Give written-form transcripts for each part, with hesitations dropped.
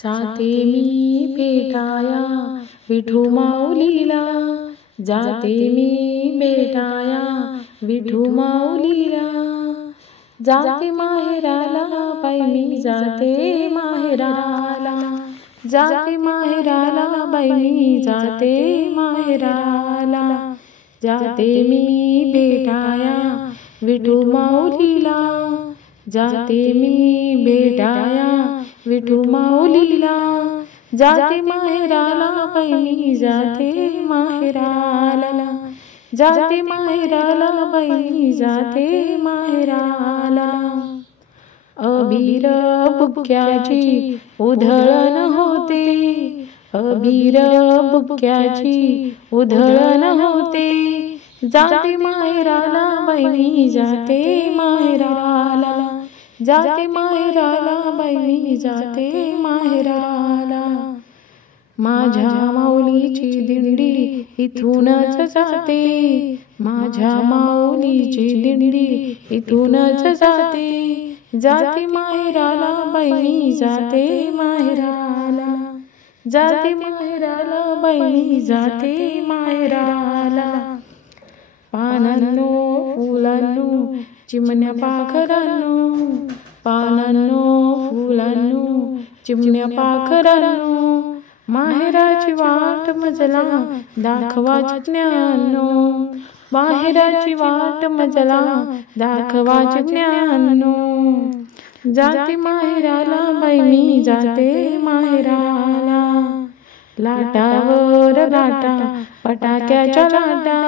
जाते मी भेटाया विठू माऊलीला, जाते मी भेटाया विठू माऊलीला. जाते माहेराला बाई मी जाते माहेराला, जाते माहेराला बाई मी जाते माहेराला. जाते मी भेटाया विठू माऊलीला, जाते मी भेटाया विठू माऊलीला. जाते माहेराला बाई मी जाते माहेराला, जाते माहेराला बाई मी जाते माहेराला. अबीर बुक्याची उधळण होते, अबीर बुक्याची उधळण होते. जाते माहेराला बाई मी जाते माहेराला, जाते माहेराला बाई मी जाते माहेराला. माझ्या माऊलीची दिंडी इथूनच जाते, माझ्या माऊलीची दिंडी इथूनच जाते. जाते माहेराला बाई मी जाते माहेराला, जाते माहेराला बाई मी जाते माहेराला. पानांनो फुलांनो चिमण्या पाखरांनो, पानांनो फुलांनो चिमण्या पाखरांनो. माहेराची वाट मजला दाखवा चिमण्यांनो, माहेराची वाट मजला दाखवा चिमण्यांनो. जाते माहेराला बाई मी जाते माहेराला. लाटावर लाटा फटाक्याच्या लाटा,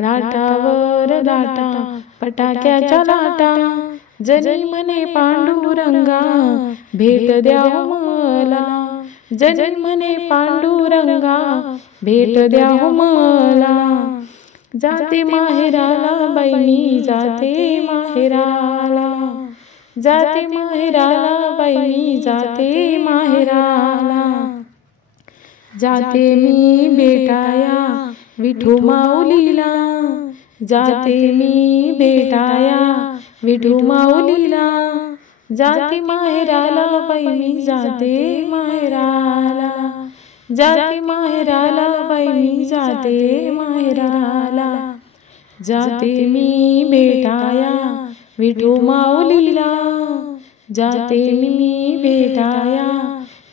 लाटावर लाटा फटाक्याच्या लाटा. जनी म्हणे पांडुरंगा भेट द्या मला, जनी म्हणे पांडुरंगा भेट द्या मला. जाते माहेराला बाई मी जाते माहेराला, जाते माहेराला बाई मी जाते माहेराला. जाते मी भेटाया विठू माऊलीला, जाते मी भेटाया विठू माऊलीला. जाते माहेराला बाई मी जाते माहेराला, जाते माहेराला बाई मी जाते माहेराला. जाते मी भेटाया विठू माऊलीला, जाते मी भेटाया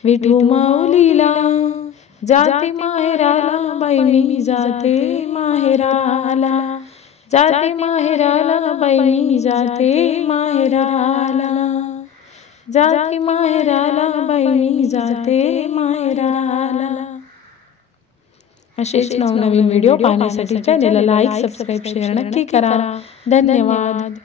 विठू माऊलीला. जाते माहेराला बाई मी जाते माहेराला, जाते माहेराला बाई मी जाते माहेराला, जाते माहेराला बाई मी जाते माहेराला. असेच नवनवीन व्हिडिओ पाहण्यासाठी चॅनेलला लाईक, सबस्क्राईब, शेअर नक्की करा. धन्यवाद.